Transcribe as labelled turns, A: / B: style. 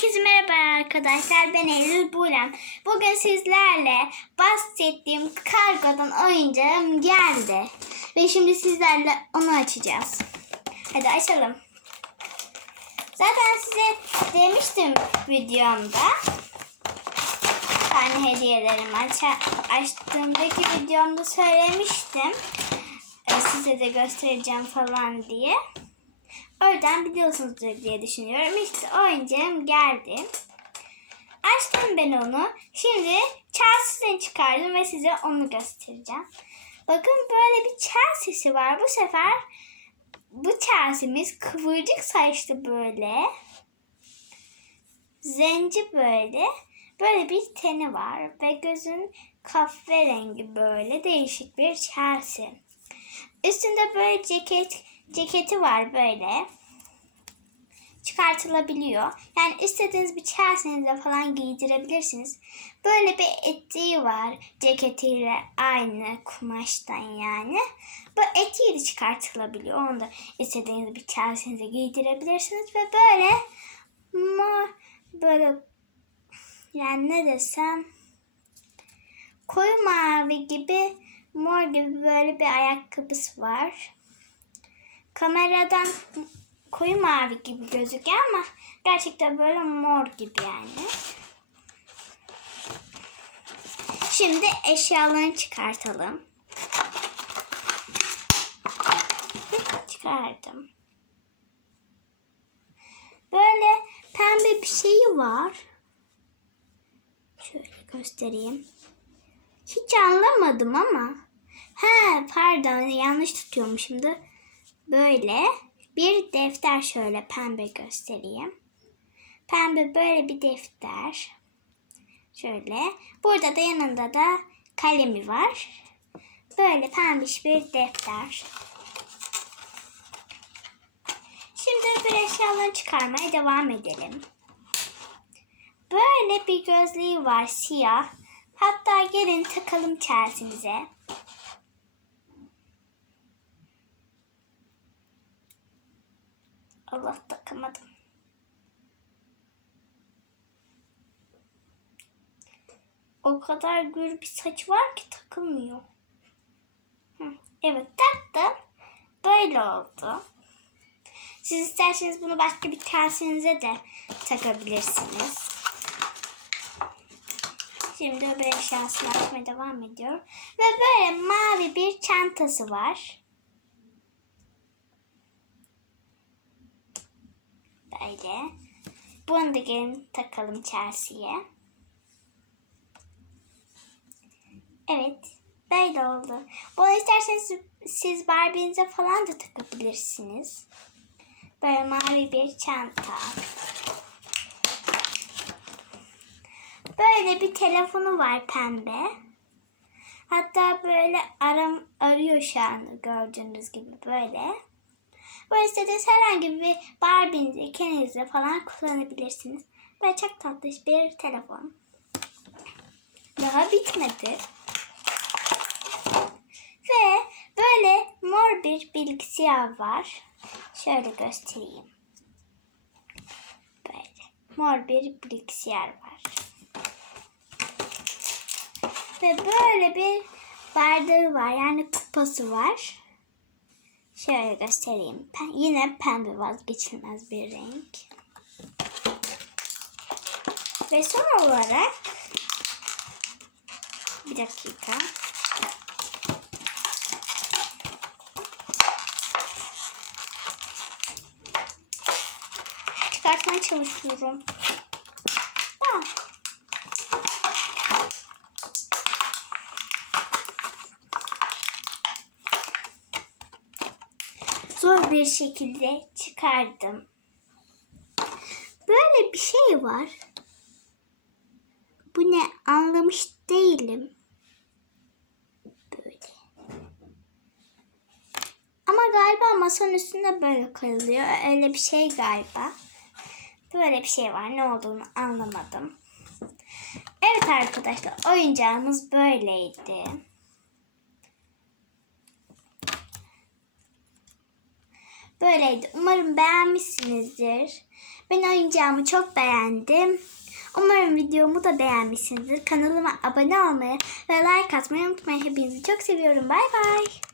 A: Herkese merhaba arkadaşlar. Ben Eylül Buğlem. Bugün sizlerle bahsettiğim kargodan oyuncağım geldi. Ve şimdi sizlerle onu açacağız. Hadi açalım. Zaten size demiştim videomda. Tane hediyelerim aç açtığımdaki videomda söylemiştim. Ee, Size de göstereceğim falan diye. Oradan biliyorsunuzdur diye düşünüyorum. İşte oyuncağım geldi. Açtım ben onu. Şimdi Chelsea'den çıkardım ve size onu göstereceğim. Bakın böyle bir Chelsea'si var. Bu sefer bu Chelsea'miz kıvırcık saçlı böyle. Zenci böyle. Böyle bir teni var ve gözün kahverengi böyle değişik bir Chelsea. Üstünde böyle ceket ceketi var böyle. Çıkartılabiliyor. Yani istediğiniz bir Chelsea'nize falan giydirebilirsiniz. Böyle bir eteği var. Ceketiyle aynı kumaştan yani. Bu eteği de çıkartılabiliyor. Onu da istediğiniz bir Chelsea'nize giydirebilirsiniz. Ve böyle mor böyle yani ne desem koyu mavi gibi mor gibi böyle bir ayakkabısı var. Kameradan koyu mavi gibi gözüküyor ama gerçekten böyle mor gibi yani. Şimdi eşyalarını çıkartalım. Çıkardım. Böyle pembe bir şeyi var. Şöyle göstereyim. Hiç anlamadım ama. He pardon yanlış tutuyormuşum da. Böyle bir defter şöyle pembe göstereyim. Pembe böyle bir defter. Şöyle. Burada da yanında da kalemi var. Böyle pembiş bir defter. Şimdi öbür eşyalarını çıkarmaya devam edelim. Böyle bir gözlüğü var siyah. Hatta gelin takalım Chelsea'mize. Allah takamadım. O kadar gür bir saç var ki takılmıyor. Evet taktım. Böyle oldu. Siz isterseniz bunu başka bir tersinize de takabilirsiniz. Şimdi öbür eşyasını açmaya devam ediyor. Ve böyle mavi bir çantası var. Böyle. Bunu da gelin takalım Chelsea'ye. Evet. Böyle oldu. Bunu isterseniz siz Barbie'nize falan da takabilirsiniz. Böyle mavi bir çanta. Böyle bir telefonu var pembe. Hatta böyle aram arıyor şu an gördüğünüz gibi böyle. Bu istediğiniz herhangi bir Barbie'nizi, Ken'inizi falan kullanabilirsiniz. Böyle çok tatlış bir telefon. Daha bitmedi. Ve böyle mor bir bilgisayar var. Şöyle göstereyim. Böyle mor bir bilgisayar var. Ve böyle bir bardağı var. Yani kupası var. Şöyle göstereyim. Pen- yine pembe vazgeçilmez bir renk. Ve son olarak bir dakika. Çıkartmaya çalışıyorum. Ah. Zor bir şekilde çıkardım. Böyle bir şey var. Bu ne anlamış değilim. Böyle. Ama galiba masanın üstünde böyle koyuluyor. Öyle bir şey galiba. Böyle bir şey var. Ne olduğunu anlamadım. Evet arkadaşlar oyuncağımız böyleydi. Böyleydi. Umarım beğenmişsinizdir. Ben oyuncağımı çok beğendim. Umarım videomu da beğenmişsinizdir. Kanalıma abone olmayı ve like atmayı unutmayın. Hepinizi çok seviyorum. Bay bay.